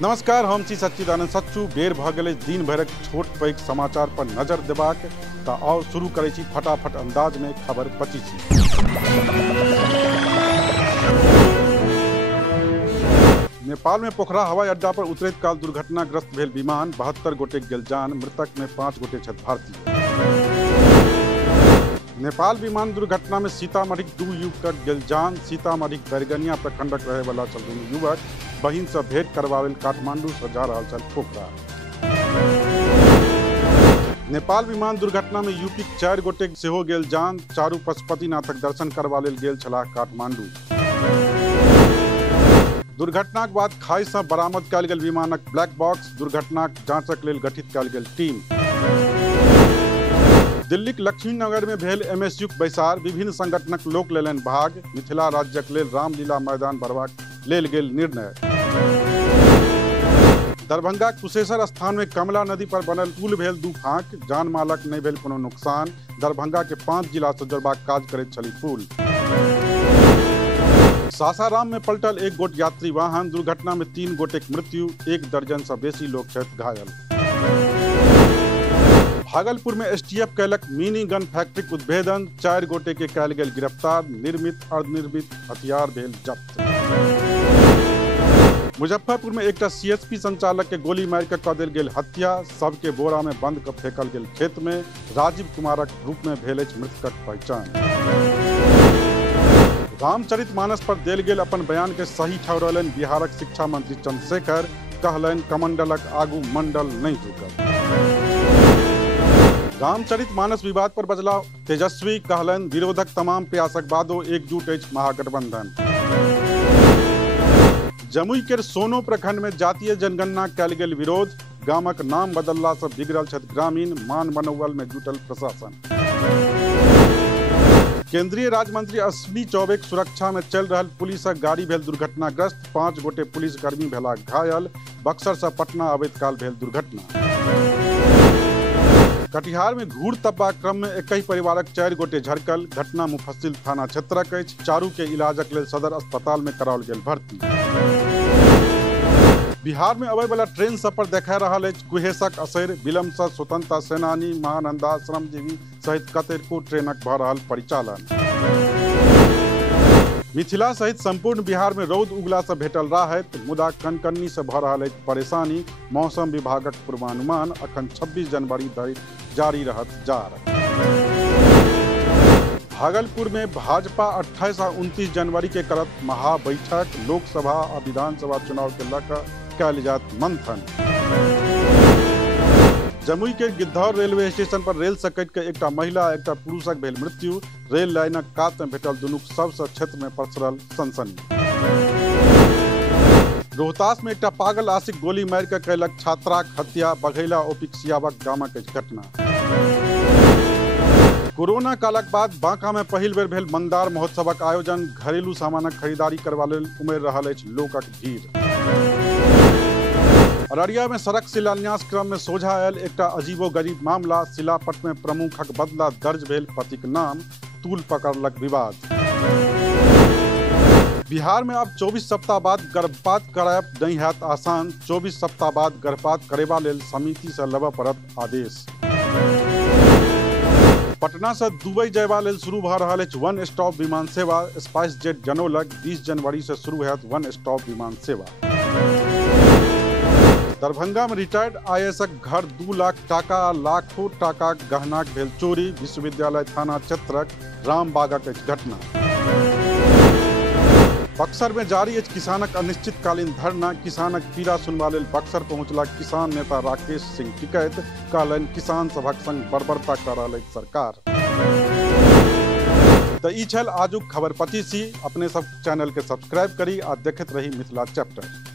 नमस्कार, हम छी सच्चिदानंद सच्चू। बेर भ गेलै दिन भरक छोट पैघ समाचार पर नजर देबाक। तऽ आओ शुरू करै छी फटाफट अंदाज में खबर 25। नेपाल में पोखरा हवाई अड्डा पर उतरैत काल दुर्घटनाग्रस्त भेल विमान, 72 गोटे गेल जान, मृतक में 5 गोटे छथि भारतीय। नेपाल विमान दुर्घटना में सीतामढ़ी 2 युवक गेल जान। सीतामढ़ी बैरगनिया प्रखंडक रहे वाला छल युवक बहिन से भेंट करवावेल काठमांडू से जा रहा छल पोखरा। नेपाल विमान दुर्घटना में यूपी 4 गोटे सेहो गेल जान। चारू पशुपतिनाथक दर्शन करवा लेल गेल छलाह काठमांडू। दुर्घटनाक बाद खाई से बरामद कयल गेल विमानक ब्लैक बॉक्स, दुर्घटनाक जांचक लेल गठित कयल गेल टीम। दिल्ली के लक्ष्मीनगर में भेल एमएसयूक बैसार, विभिन्न संगठनक लोक लेलनि भाग। मिथिला राज्यक लेल रामलीला मैदान बढ़बाक लेल गेल निर्णय। दरभंगा कुशेश्वर स्थान में कमला नदी पर बनल पुल भेल 2 फाँक, जान मालक नहीं भेल कोनो नुकसान। दरभंगा के 5 जिला से जोड़बाक काज करैत छली पुल। सासाराम में पलटल 1 गोट यात्री वाहन, दुर्घटना में 3 गोटेक मृत्यु, 1 दर्जन से बेसी लोग छथि घायल। भागलपुर में एसटीएफ कयलक मिनी गन फैक्ट्री उद्भेदन, 4 गोटे के कयल गेल गिरफ्तार, निर्मित अर्धनिर्मित हथियार भेल जब्त। मुजफ्फरपुर में एक सीएसपी संचालक के गोली मार कऽ देल गेल हत्या, सबके बोरा में बंद कऽ फेंकल गेल खेत में। राजीव कुमारक रूप में भेल अछि मृतकक पहचान। रामचरितमानस पर देल गेल अपन बयान के सही ठहरौलनि बिहारक शिक्षा मंत्री चंद्रशेखर, कहलनि कमंडलक आगू मंडल नहीं झुकल। रामचरितमानस विवाद पर बजला तेजस्वी, कहलनि विरोधक तमाम प्रयासक बादो एकजुट अछि महागठबंधन। जमुई के सोनो प्रखंड में जातीय जनगणना कयल गेल विरोध, गामक नाम बदलला से बिगड़ल छथि ग्रामीण, मान मनोबल में जुटल प्रशासन। केंद्रीय राज्य मंत्री अश्विनी चौबे के सुरक्षा में चल रहल पुलिसक गाड़ी भेल दुर्घटनाग्रस्त, 5 गोटे पुलिसकर्मी भेला घायल। बक्सर से पटना अबैत काल भेल दुर्घटना। कटिहार में घूर तब्बा क्रम में एक ही परिवारक 4 गोटे झरकल, घटना मुफस्सिल थाना क्षेत्रक अछि। चारू के इलाजक लेल सदर अस्पताल में कराओल गेल भर्ती। बिहार में अबै वाला ट्रेन सब पर देखा रहल अछि कुहेसक असर, विलम्ब से स्वतंत्रता सेनानी, महानंदा, श्रमजीवी सहित कतेको ट्रेनक भऽ रहल परिचालन। मिथिला सहित संपूर्ण बिहार में रौद उगला से भेटल राहत, मुदा कनकन्नी से भऽ रहल अछि परेशानी। मौसम विभागक पूर्वानुमान, अखन 26 जनवरी धरि जारी रहत जार। भागलपुर में भाजपा 28 आ 29 जनवरी के करत महाबैठक, लोकसभा आ विधानसभा चुनाव के लऽ कऽ कयल जायत मंथन। जमुई के गिद्धौर रेलवे स्टेशन पर रेल से कटि के एकटा महिला आ एकटा पुरुषक भेल मृत्यु, रेल लाइनक कात में भेटल दुनूक सबसँ क्षेत्र में पसरल सनसनी। रोहतास में एकटा पागल आशिक गोली मार के कयलक छात्राक हत्या, बघैला ओपीक सियावक गामक घटना। कोरोना कालक बाद बांका में पहिल बेर भेल मंदार महोत्सवक आयोजन, घरेलू सामानक खरीदारी करबा लेल उमड़ि रहल अछि लोकक भीड़। अररिया में सड़क शिलान्यास क्रम में सोझा आयल एकटा अजीबोगरीब मामला, शिलापट में प्रमुखक बदला दर्ज भेल, पतिक नाम, तूल पकड़लक विवाद। बिहार में अब 24 सप्ताह बाद गर्भपात करायब नहीं हैत आसान, 24 सप्ताह बाद गर्भपात करेबा लेल समिति से लेबऽ पड़त आदेश। पटना से दुबई जयबा लेल शुरू भऽ रहल अछि 1 स्टॉप विमान सेवा, स्पाइस जेट जनौलक 20 जनवरी से शुरू हैत 1 स्टॉप विमान सेवा। दरभंगा में रिटायर्ड आईएएसक घर 2 लाख टाका लाखों टाका गहनाक भेल चोरी, विश्वविद्यालय थाना क्षेत्रक रामबागक घटना। बक्सर में जारी अछि किसानक अनिश्चितकालीन धरना, किसानक पीड़ा सुनबा लेल बक्सर पहुंचला किसान नेता राकेश सिंह टिकैत, कहलनि किसान सभक संग बर्बरता कऽ रहल अछि सरकार। तऽ ई छल आजुक खबर 25। अपने सब चैनल के सब्सक्राइब करी आ देखैत रही मिथिला चैप्टर।